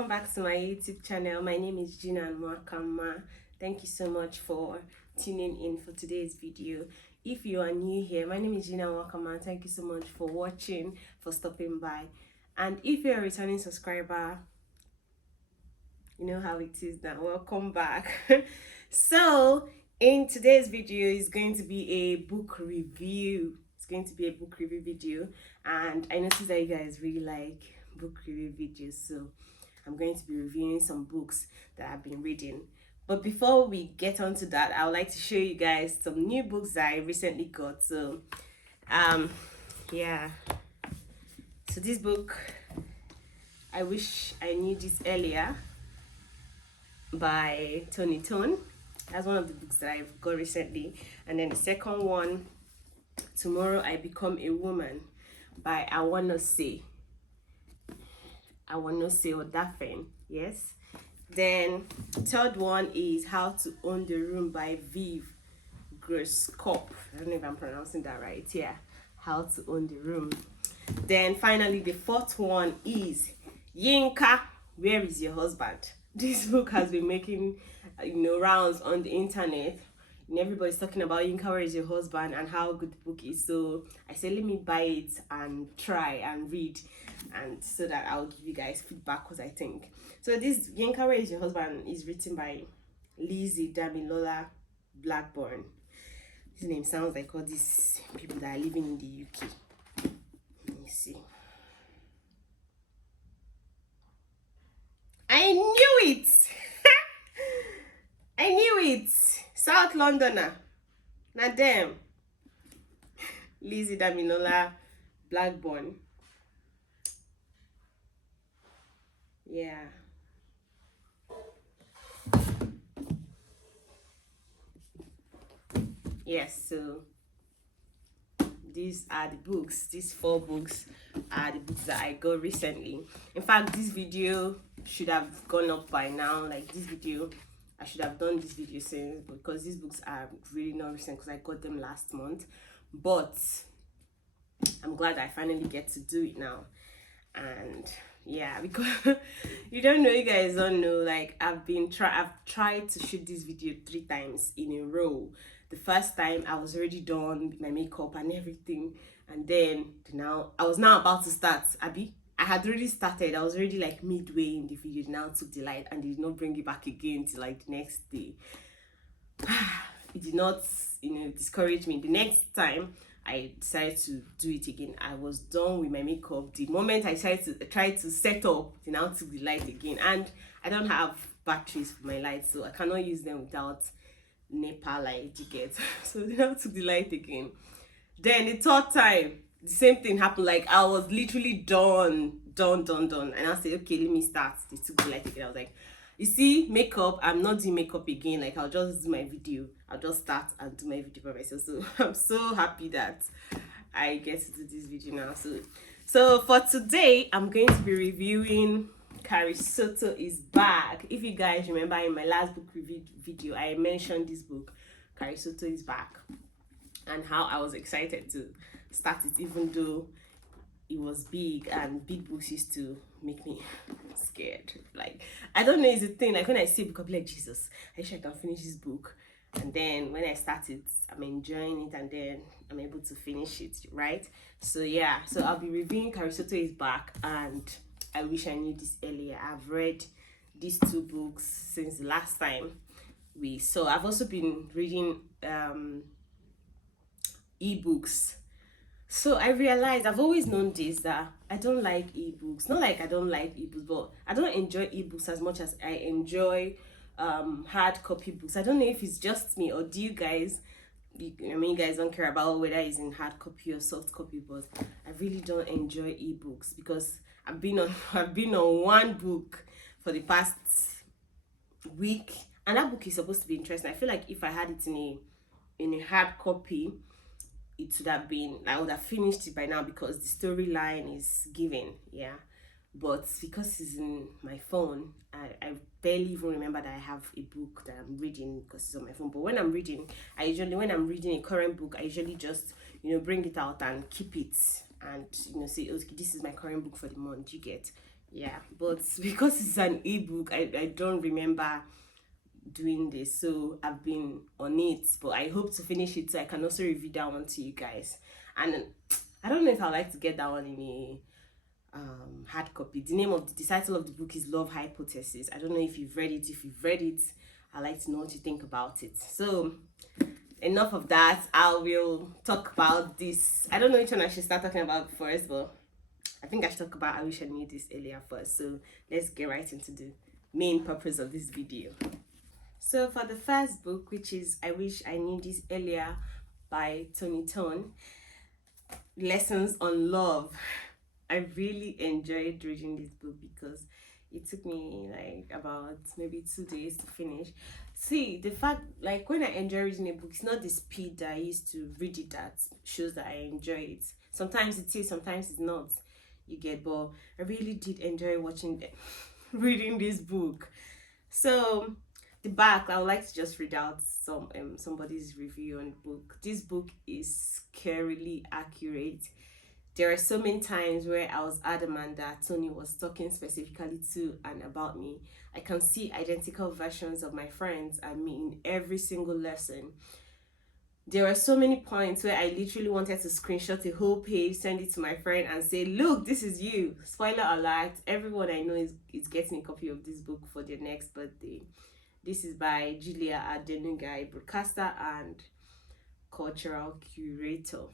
welcome back to my YouTube channel. My name is Gina Mwakama. Thank you so much for tuning in for today's video. If you are new here, my name is Gina Mwakama. Thank you so much for watching, for stopping by. And if you're a returning subscriber, you know how it is now. Welcome back. So in today's video is going to be a book review. It's going to be a book review video, and I noticed that you guys really like book review videos, so I'm going to be reviewing some books that I've been reading. But before we get on to that, I would like to show you guys some new books that I recently got. So yeah, so this book, I Wish I Knew This Earlier, by Tony Tone. That's one of the books that I've got recently. And then the second one, Tomorrow I Become a Woman, by Awanose Odafen. Yes. Then third one is How to Own the Room by Viv Groskop. I don't know if I'm pronouncing that right. Yeah, How to Own the Room. Then finally the fourth one is Yinka, Where Is Your Husband? This book has been making rounds on the internet, and everybody's talking about Yinka, Where Is Your Husband, and how good the book is. So I said, let me buy it and try and read, and so that I'll give you guys feedback what I think. So this Yinka, Where Is Your Husband is written by Lizzie Damilola Blackburn. His name sounds like all these people that are living in the UK. Let me see. I knew it. I knew it. South Londoner. Now them. Lizzie Damilola Blackburn. Yeah. Yes, so these are the books. These 4 books are the books that I got recently. In fact, this video should have gone up by now. Like this video, I should have done this video since, because these books are really not recent because I got them last month. But I'm glad I finally get to do it now. And yeah, because you guys don't know, like I've tried to shoot this video 3 times in a row. The first time I was already done with my makeup and everything, and then now I was now about to start. I had already started. I was already like midway in the video. Now took the light and did not bring it back again till like the next day. It did not discourage me. The next time I decided to do it again, I was done with my makeup. The moment I tried to set up, they now took the light again, and I don't have batteries for my lights, so I cannot use them without NEPA light, you get. So they now took the light again. Then the third time, the same thing happened. Like I was literally done, and I said, okay, let me start. They took the light again. I was like, you see, makeup, I'm not doing makeup again. Like I'll just do my video. I'll just start and do my video by myself. So I'm so happy that I get to do this video now. So for today, I'm going to be reviewing Carrie Soto Is Back. If you guys remember, in my last book review video, I mentioned this book, Carrie Soto Is Back, and how I was excited to start it, even though it was big, and big books used to make me scared. Like, I don't know, it's a thing. Like when I see a book, I'll be like, Jesus, I wish I can finish this book. And then when I start it, I'm enjoying it, and then I'm able to finish it, right? So yeah, so I'll be reviewing Carrie Soto Is Back and I Wish I Knew This Earlier. I've read these 2 books since the last time we saw. I've also been reading ebooks. So I realized, I've always known this, that I don't like ebooks. Not like I don't like ebooks, but I don't enjoy ebooks as much as I enjoy hard copy books. I don't know if it's just me, or do you guys, you guys don't care about whether it's in hard copy or soft copy, but I really don't enjoy ebooks, because I've been on one book for the past week, and that book is supposed to be interesting. I feel like if I had it in a hard copy, it would have been, I would have finished it by now, because the storyline is given, yeah. But because it's in my phone, I barely even remember that I have a book that I'm reading, because it's on my phone. But when I'm reading, when I'm reading a current book, I usually just bring it out and keep it, and say, okay, this is my current book for the month, you get. Yeah, but because it's an ebook, I don't remember doing this, so I've been on it, but I hope to finish it so I can also review that one to you guys. And I don't know if I like to get that one in a hard copy. The name of the title of the book is Love Hypothesis. I don't know if you've read it. If you've read it, I'd like to know what you think about it. So enough of that. I will talk about this. I don't know which one I should start talking about first, but I think I should talk about I wish I knew this earlier first. So let's get right into the main purpose of this video. So for the first book, which is I Wish I Knew This Earlier by Tony Tone, Lessons on Love. I really enjoyed reading this book because it took me like about maybe 2 days to finish. See, the fact, like, when I enjoy reading a book, it's not the speed that I used to read it that shows that I enjoy it. Sometimes it is, sometimes it's not. You get, but I really did enjoy reading this book. So the back, I would like to just read out somebody's review on the book. This book is scarily accurate. There are so many times where I was adamant that Tony was talking specifically to and about me. I can see identical versions of my friends and me in every single lesson. There were so many points where I literally wanted to screenshot a whole page, send it to my friend, and say, "Look, this is you." Spoiler alert, everyone I know is getting a copy of this book for their next birthday. This is by Julia Adenuga, a broadcaster and cultural curator.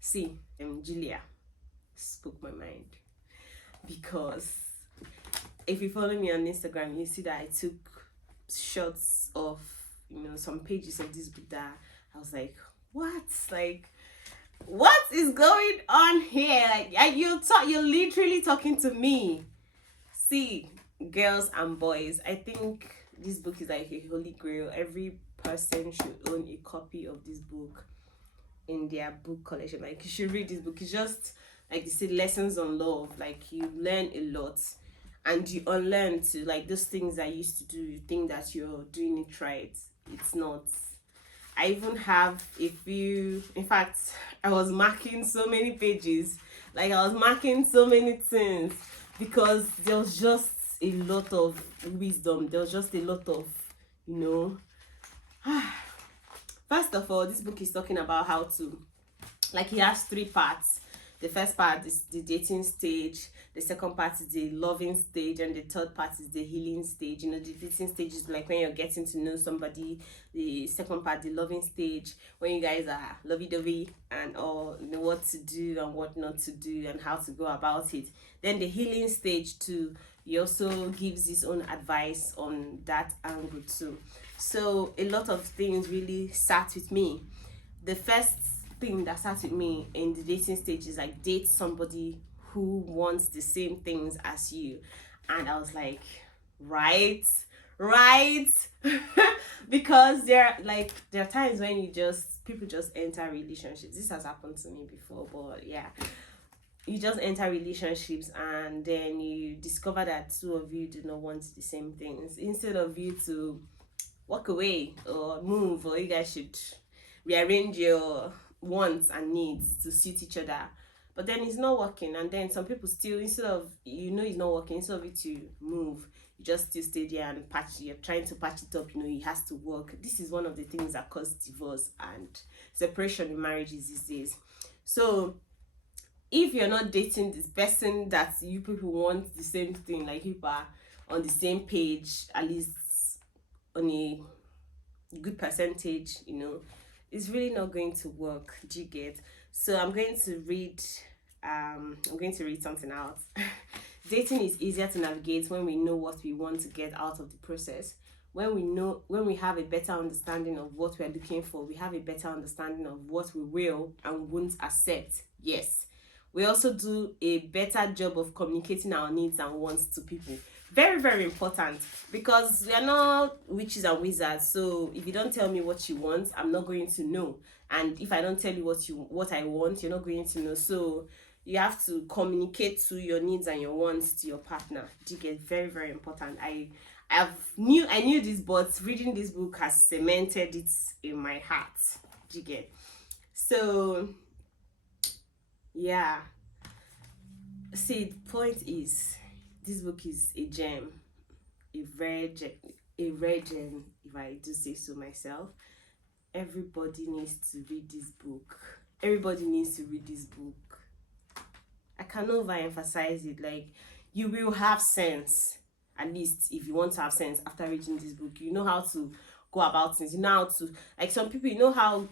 See, Julia spoke my mind, because if you follow me on Instagram, you see that I took shots of some pages of this book that I was like, what is going on here? Like, you're literally talking to me. See, girls and boys, I think this book is like a holy grail. Every person should own a copy of this book in their book collection. Like, you should read this book. It's just, like you say, lessons on love. Like, you learn a lot and you unlearn to, like, those things I used to do. You think that you're doing it right. It's not. I even have a few, in fact, I was marking so many pages. Like, I was marking so many things because there was just a lot of wisdom. There was just a lot of, you know. First of all, this book is talking about how to, like, it has 3 parts. The first part is the dating stage, the second part is the loving stage, and the third part is the healing stage. The dating stage is like when you're getting to know somebody. The second part, the loving stage, when you guys are lovey-dovey and all, what to do and what not to do and how to go about it. Then the healing stage too, he also gives his own advice on that angle too. So a lot of things really sat with me. The first thing that sat with me in the dating stage is like, date somebody who wants the same things as you. And I was like, right because there are times when people just enter relationships. This has happened to me before, but yeah, you just enter relationships and then you discover that two of you do not want the same things. Instead of you to walk away or move, or you guys should rearrange your wants and needs to suit each other, but then it's not working. And then some people still, instead of it's not working, instead of it to move, you just still stay there and you're trying to patch it up. It has to work. This is one of the things that cause divorce and separation in marriages these days. So if you're not dating this person that you people want the same thing, like people are on the same page, at least on a good percentage, it's really not going to work. Do you get? So I'm going to read something out. Dating is easier to navigate when we know what we want to get out of the process. When we have a better understanding of what we're looking for, we have a better understanding of what we will and won't accept. Yes. We also do a better job of communicating our needs and wants to people. Very, very important, because we are not witches and wizards. So if you don't tell me what you want, I'm not going to know. And if I don't tell you what I want, you're not going to know. So you have to communicate to your needs and your wants to your partner. Do you get? Very, very important. I knew this, but reading this book has cemented it in my heart. Do you get? So yeah. See, the point is, this book is a gem, a rare gem, if I do say so myself. Everybody needs to read this book. Everybody needs to read this book. I can overemphasize it. Like, you will have sense, at least if you want to have sense after reading this book. You know how to go about things. You know how to, like, some people, you know how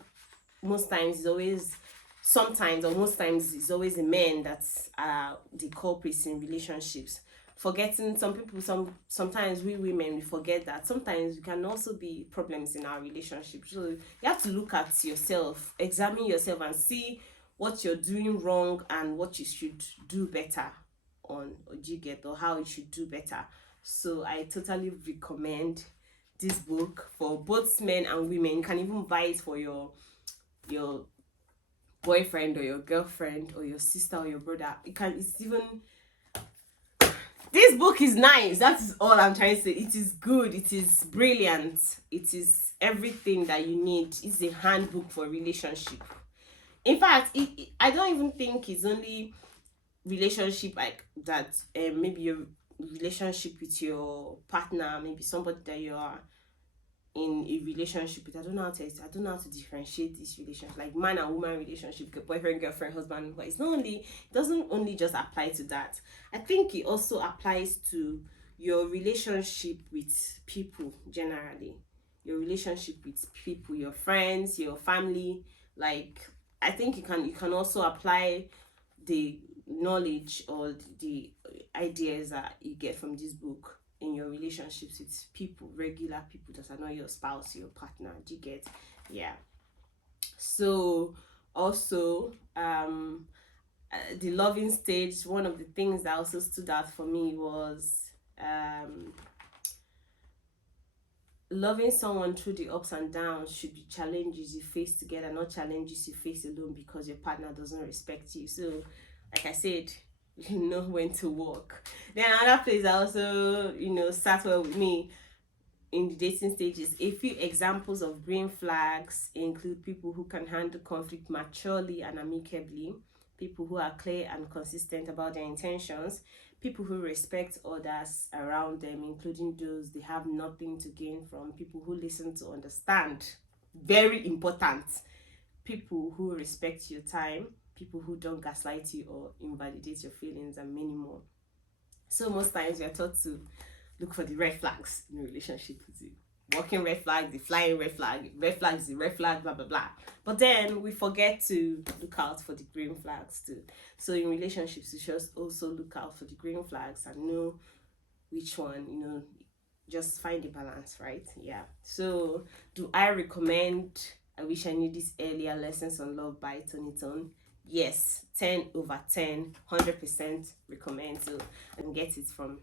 most times it's always, sometimes or most times it's always the men that are the culprits in relationships. Forgetting, some people, sometimes we women, we forget that sometimes we can also be problems in our relationship. So you have to look at yourself, examine yourself, and see what you're doing wrong and what you should do better on, or do you get, or how you should do better. So I totally recommend this book for both men and women. You can even buy it for your boyfriend or your girlfriend or your sister or your brother. It's even, this book is nice. That is all I'm trying to say. It is good. It is brilliant. It is everything that you need. It's a handbook for relationship. In fact, I don't even think it's only relationship like that. Maybe your relationship with your partner, maybe somebody that you are in a relationship with. I don't know how to differentiate these relations, like man and woman relationship, boyfriend, girlfriend, husband. But it's not only, it doesn't only just apply to that. I think it also applies to your relationship with people generally. Your relationship with people, your friends, your family. Like, I think you can also apply the knowledge or the ideas that you get from this book in your relationships with people, regular people that are not your spouse, your partner. Do you get? Yeah. So also, the loving stage, one of the things that also stood out for me was loving someone through the ups and downs should be challenges you face together, not challenges you face alone because your partner doesn't respect you. So, like I said, you know when to walk. Then another place that also, sat well with me in the dating stages, a few examples of green flags include people who can handle conflict maturely and amicably, people who are clear and consistent about their intentions, people who respect others around them, including those they have nothing to gain from, people who listen to understand, very important, people who respect your time, people who don't gaslight you or invalidate your feelings, and many more. So most times we are taught to look for the red flags in a relationship. The walking red flag, the flying red flag, the red flag, blah blah blah. But then we forget to look out for the green flags too. So in relationships, we should also look out for the green flags and know which one, just find the balance, right? Yeah. So do I recommend I Wish I Knew This Earlier, Lessons on Love by Tony Tone? Yes, 10/10, 100% recommend. So I can get it from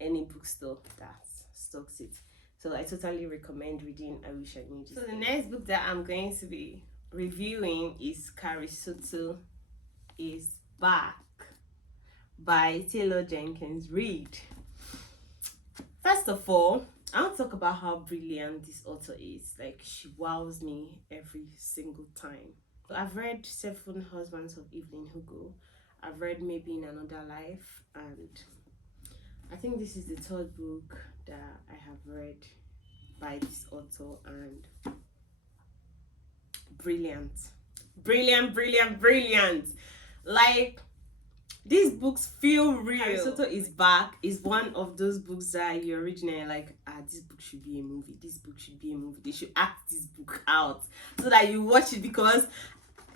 any bookstore that stocks it. So I totally recommend reading I Wish I Knew This. So the next book that I'm going to be reviewing is Carrie Soto is Back by Taylor Jenkins Reid. First of all, I want to talk about how brilliant this author is. Like, she wows me every single time. I've read Seven Husbands of Evelyn Hugo. I've read Maybe in Another Life, and I think this is the third book that I have read by this author, and brilliant. Like, these books feel real. Carrie Soto is Back is one of those books that you originally like, this book should be a movie. This book should be a movie. They should act this book out so that you watch it, because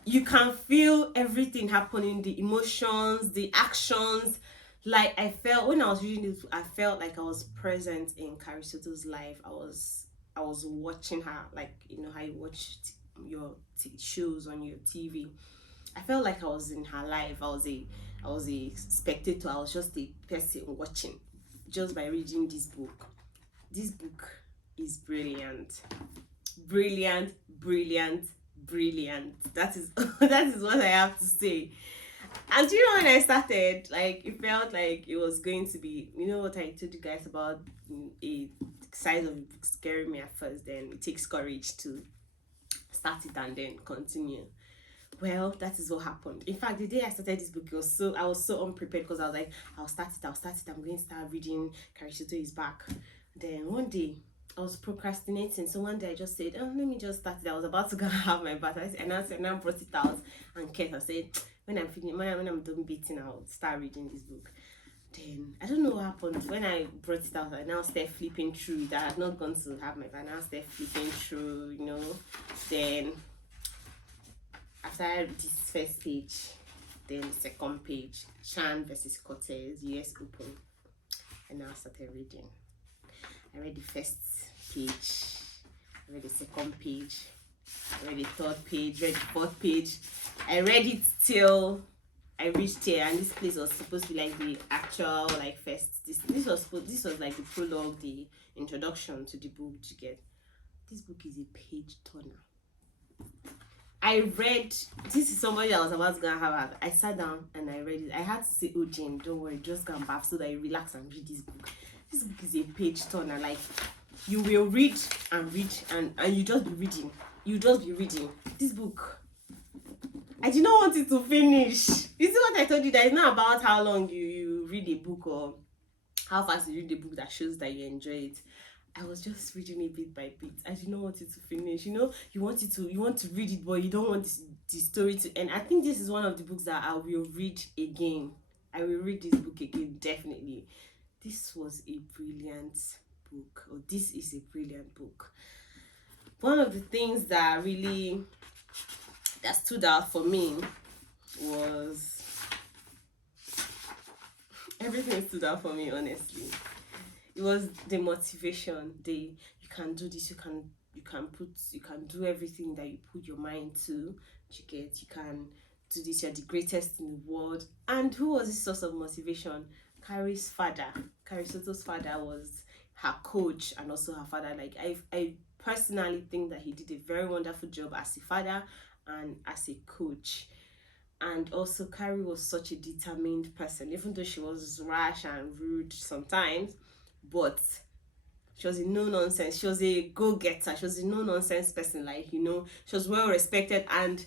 you can feel everything happening, the emotions, the actions. Like, I felt when I was reading this, I felt like I was present in Carrie Soto's life. I was watching her, like, how you watch your shows on your TV. I felt like I was in her life. I was a spectator. I was just a person watching, just by reading this book. This book is brilliant. That is what I have to say. And when I started, like, it felt like it was going to be, what I told you guys about a size of a book scaring me at first. Then it takes courage to start it and then continue. Well, that is what happened. In fact, the day I started this book, I was so unprepared because I was like, I'll start it, I'm going to start reading Carrie Soto is back. Then one day I was procrastinating, so one day I just said, oh, let me just start it. I was about to go have my bath, and I brought it out and kept. I said, when I'm done beating, I'll start reading this book. Then I don't know what happened. When I brought it out, I now started flipping through. That I had not gone to have my bath. I now started flipping through, Then after I read this first page, then the second page, Chan versus Cortez, US Open. And now I started reading. I read the first page, I read the second page, I read the third page, read the fourth page. I read it till I reached here, and this place was supposed to be like the actual first. This was like the prologue, the introduction to the book. You get, this book is a page turner. I read, this is somebody that was about to go and have. I sat down and I read it. I had to say, oh Jane, don't worry, just come back so that you relax and read this book. This book is a page turner. Like, you will read and read and you just be reading. You just be reading. This book, I did not want it to finish. You see what I told you? That it's not about how long you read a book or how fast you read a book that shows that you enjoy it. I was just reading it bit by bit. I did not want it to finish. You want to read it, but you don't want the story to end. I think this is one of the books that I will read again. I will read this book again, definitely. This was a brilliant book, or this is a brilliant book. One of the things that stood out for me was everything stood out for me, honestly. It was the motivation. You can do this, you can do everything that you put your mind to. You can do this, you're the greatest in the world. And who was this source of motivation? Carrie's father. Carrie Soto's father was her coach and also her father. Like, I personally think that he did a very wonderful job as a father and as a coach. And also, Carrie was such a determined person, even though she was rash and rude sometimes, but she was a no-nonsense. She was a go-getter. She was a no-nonsense person. She was well-respected, and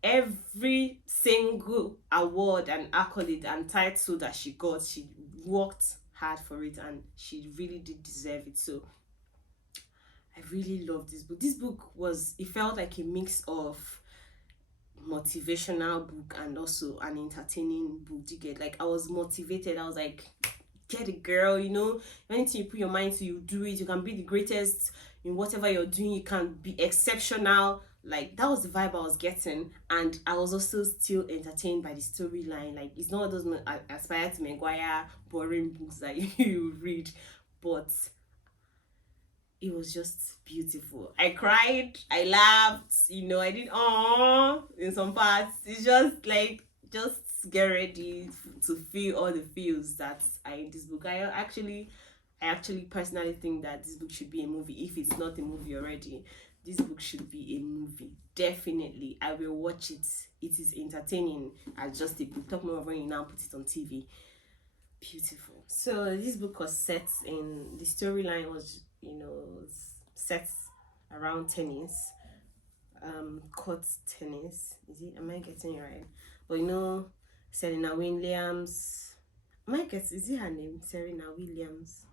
every single award and accolade and title that she got, she worked hard for it, and she really did deserve it. So I really love this book. This book it felt like a mix of motivational book and also an entertaining book. You get, like, I was motivated. I was like, get it, girl. Anything you put your mind to, you do it. You can be the greatest in whatever you're doing. You can be exceptional. Like, that was the vibe I was getting, and I was also still entertained by the storyline. Like, it's not those Aspire to Maguire boring books that you read, but it was just beautiful. I cried, I laughed, I did in some parts. It's just like, just get ready to feel all the feels that are in this book. I actually personally think that this book should be a movie. If it's not a movie already, this book should be a movie. Definitely, I will watch it. It is entertaining as just a book. Talk more when you now put it on TV. Beautiful. So this book was set in, the storyline was set around tennis, court tennis. Am I getting it right? But Serena Williams. Is it her name? Serena Williams.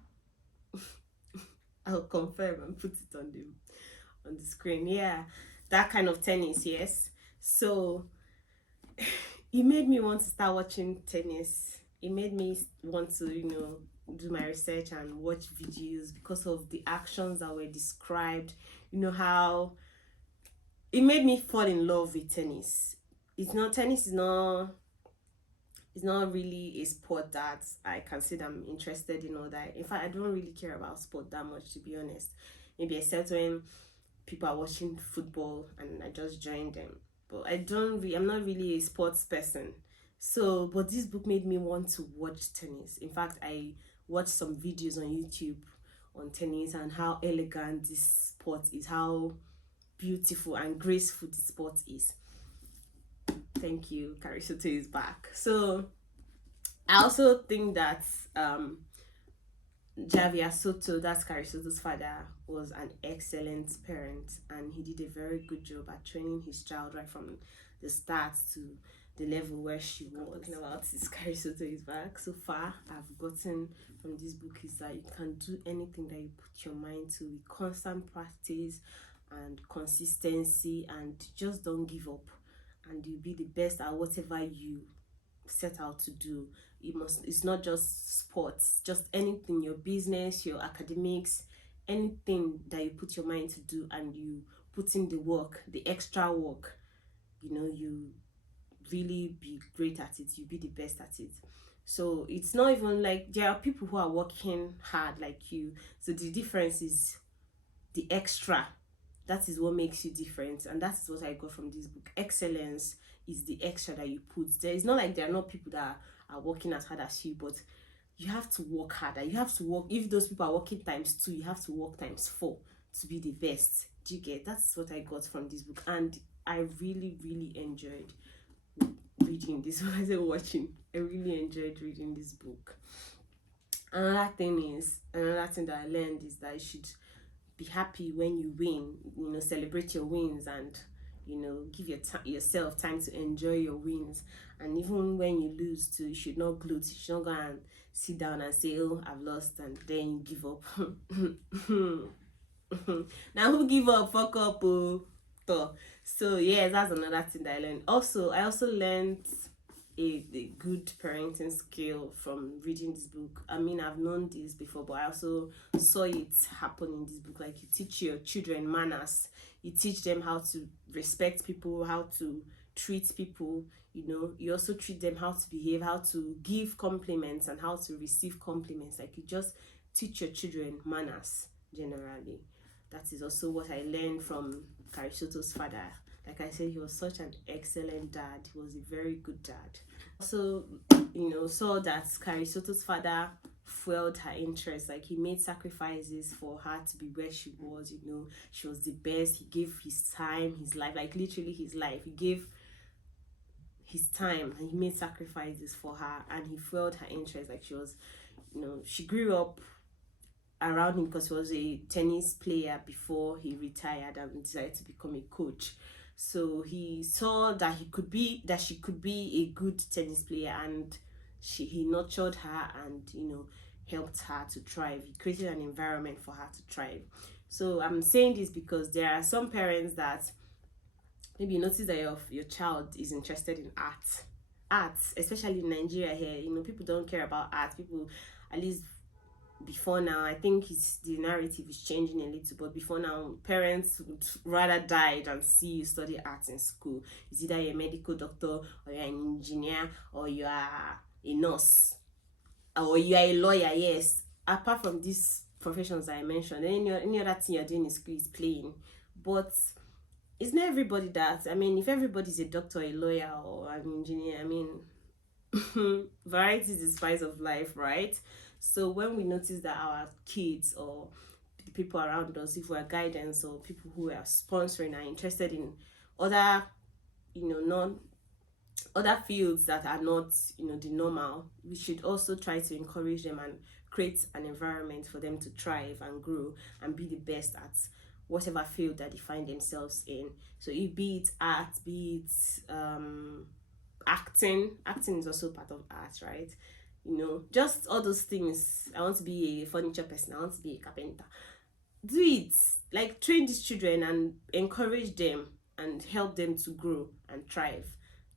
I'll confirm and put it on the screen. Yeah, that kind of tennis. Yes. So it made me want to start watching tennis. It made me want to do my research and watch videos because of the actions that were described. How it made me fall in love with tennis. Tennis is not really a sport that I can say that I'm interested in, or that, in fact, I don't really care about sport that much, to be honest. Maybe except when people are watching football and I just join them. But I'm not really a sports person. So, but this book made me want to watch tennis. In fact, I watched some videos on YouTube on tennis and how elegant this sport is, how beautiful and graceful the sport is. Thank you, Carrie Soto is back. So I also think that Javier Soto, that's Carrie Soto's father, was an excellent parent, and he did a very good job at training his child right from the start to the level where she was. Talking about is Carrie Soto is back. So far, I've gotten from this book is that you can do anything that you put your mind to with constant practice and consistency, and just don't give up, and you'll be the best at whatever you set out to do. It's not just sports, just anything, your business, your academics, anything that you put your mind to do and you put in the work, the extra work, you really be great at it, you be the best at it. So it's not even like there are people who are working hard like you. So the difference is the extra. That is what makes you different, and that is what I got from this book. Excellence is the extra that you put. There is not like there are not people that are working as hard as you, but you have to work harder. You have to work. If those people are working times 2, you have to work times 4 to be the best. Do you get? That's what I got from this book, and I really, really enjoyed reading this. I was watching. I really enjoyed reading this book. Another thing that I learned is that you should be happy when you win. Celebrate your wins, and give yourself time to enjoy your wins. And even when you lose too, you should not gloat. You should not go and sit down and say, oh, I've lost, and then you give up. Now who give up? Fuck up. So yeah, that's another thing that I learned. I also learned a good parenting skill from reading this book. I mean, I've known this before, but I also saw it happen in this book. Like, you teach your children manners, you teach them how to respect people, how to treat people. You also treat them how to behave, how to give compliments, and how to receive compliments. Like, you just teach your children manners generally. That is also what I learned from Carrie Soto's father. Like I said, he was such an excellent dad. He was a very good dad. Also, saw that Carrie Soto's father fueled her interest. Like, he made sacrifices for her to be where she was. She was the best. He gave his time, his life, like literally his life. He gave his time, and he made sacrifices for her, and he fueled her interest. Like, she was, she grew up around him because he was a tennis player before he retired and decided to become a coach. So he saw that she could be a good tennis player, and he nurtured her and helped her to thrive. He created an environment for her to thrive. So I'm saying this because there are some parents that maybe you notice that your child is interested in arts, especially in Nigeria here. People don't care about art. People, at least before now, I think the narrative is changing a little, but before now, parents would rather die than see you study arts in school. It's either you're a medical doctor, or you're an engineer, or you are a nurse, or you are a lawyer. Yes, apart from these professions I mentioned, any other thing you're doing in school is playing. But it's not everybody that. I mean, if everybody's a doctor, a lawyer, or an engineer, I mean, variety is the spice of life, right? So when we notice that our kids or the people around us, if we're guidance or people who are sponsoring, are interested in other, other fields that are not, the normal, we should also try to encourage them and create an environment for them to thrive and grow and be the best at whatever field that they find themselves in. So be it art, be it acting is also part of art, right? Just all those things. I want to be a furniture person, I want to be a carpenter. Do it. Like, train these children and encourage them and help them to grow and thrive.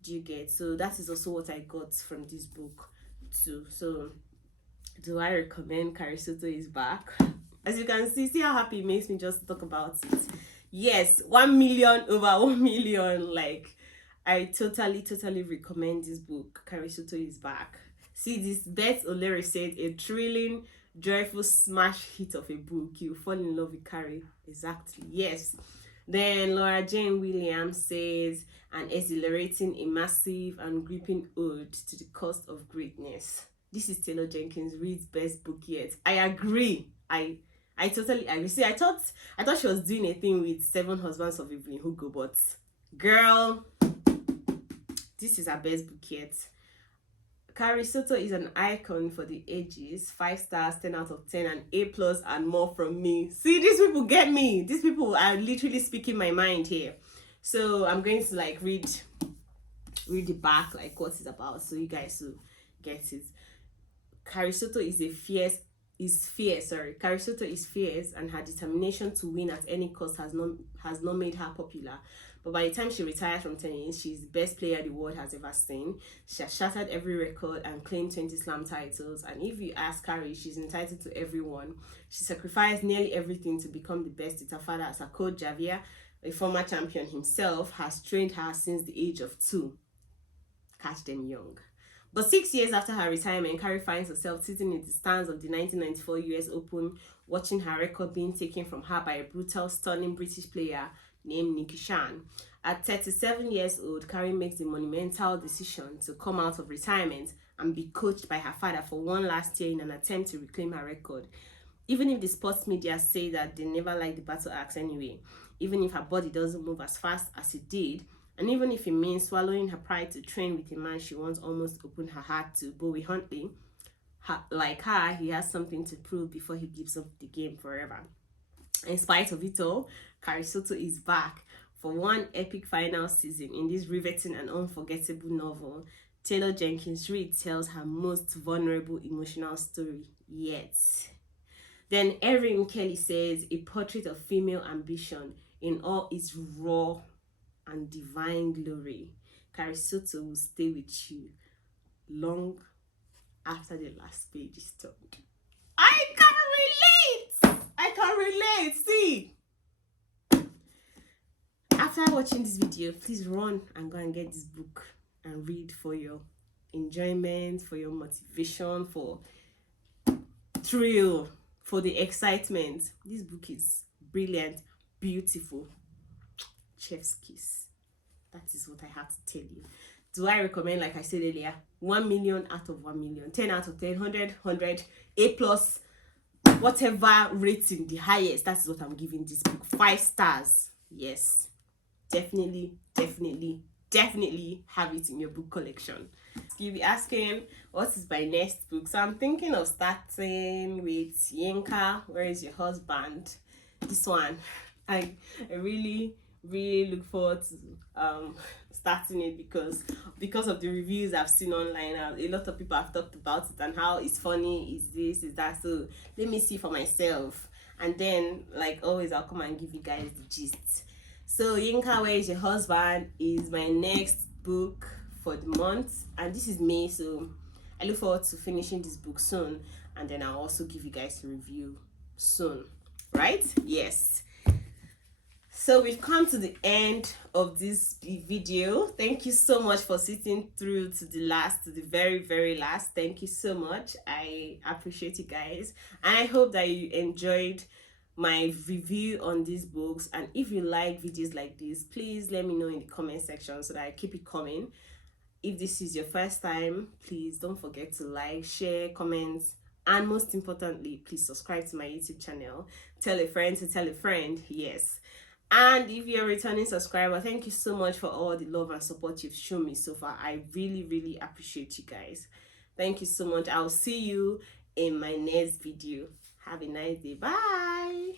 Do you get? So that is also what I got from this book too. So do I recommend Carrie Soto is back? As you can see how happy it makes me just talk about it. Yes, 1 million, over 1 million. Like, I totally recommend this book. Carrie Soto is back. See this, Beth O'Leary said, a thrilling, joyful smash hit of a book. You fall in love with Carrie. Exactly, yes. Then Laura Jane Williams says, an exhilarating, immersive, and gripping ode to the cost of greatness. This is Taylor Jenkins Reid's best book yet. I agree. I totally agree. See, I thought she was doing a thing with 7 Husbands of Evelyn Hugo, but girl, this is her best book yet. Carrie Soto is an icon for the ages. 5 stars, 10 out of 10, and A+ and more from me. See, these people get me. These people are literally speaking my mind here. So I'm going to read read the back, like what it's about, so you guys will get it. Carrie Soto is fierce, sorry. Carrie Soto is fierce, and her determination to win at any cost has not made her popular. But by the time she retires from tennis, she's the best player the world has ever seen. She has shattered every record and claimed 20 slam titles. And if you ask Carrie, she's entitled to everyone. She sacrificed nearly everything to become the best with her father, as her coach Javier, a former champion himself, has trained her since the age of 2. Catch them young. But 6 years after her retirement, Carrie finds herself sitting in the stands of the 1994 US Open, watching her record being taken from her by a brutal, stunning British player named Nikki Shan. At 37 years old, Carrie makes the monumental decision to come out of retirement and be coached by her father for one last year in an attempt to reclaim her record. Even if the sports media say that they never like the battle axe anyway, even if her body doesn't move as fast as it did, and even if it means swallowing her pride to train with a man she once almost opened her heart to, Bowie Huntley, like her, he has something to prove before he gives up the game forever. In spite of it all, Carrie Soto is back for one epic final season in this riveting and unforgettable novel. Taylor Jenkins Reid tells her most vulnerable emotional story yet. Then Erin Kelly says, a portrait of female ambition in all its raw and divine glory. Carrie Soto will stay with you long after the last page is turned. I can relate! I can relate! See! After watching this video, please run and go and get this book and read for your enjoyment, for your motivation, for thrill, for the excitement. This book is brilliant, beautiful. Chef's kiss. That is what I have to tell you. Do I recommend, like I said earlier, 1 million out of 1 million, 10 out of 10, 100, A plus, whatever rating, the highest, that is what I'm giving this book. 5 stars. Yes. Definitely have it in your book collection. You'll be asking, what is my next book? So I'm thinking of starting with Yinka, Where Is Your Husband? This one. I really look forward to starting it because of the reviews I've seen online. A lot of people have talked about it and how it's funny, is this, is that. So let me see for myself, and then, like always, I'll come and give you guys the gist. So Yinka, Where Is Your Husband is my next book for the month, and this is May, so I look forward to finishing this book soon, and then I'll also give you guys a review soon, right? Yes. So we've come to the end of this video. Thank you so much for sitting through to the very last. Thank you so much. I appreciate you guys, and I hope that you enjoyed my review on these books. And if you like videos like this, please let me know in the comment section so that I keep it coming. If this is your first time, please don't forget to like, share, comment, and most importantly, please subscribe to my YouTube channel. Tell a friend to tell a friend. Yes. And if you're a returning subscriber, thank you so much for all the love and support you've shown me so far. I really appreciate you guys. Thank you so much. I'll see you in my next video. Have a nice day. Bye.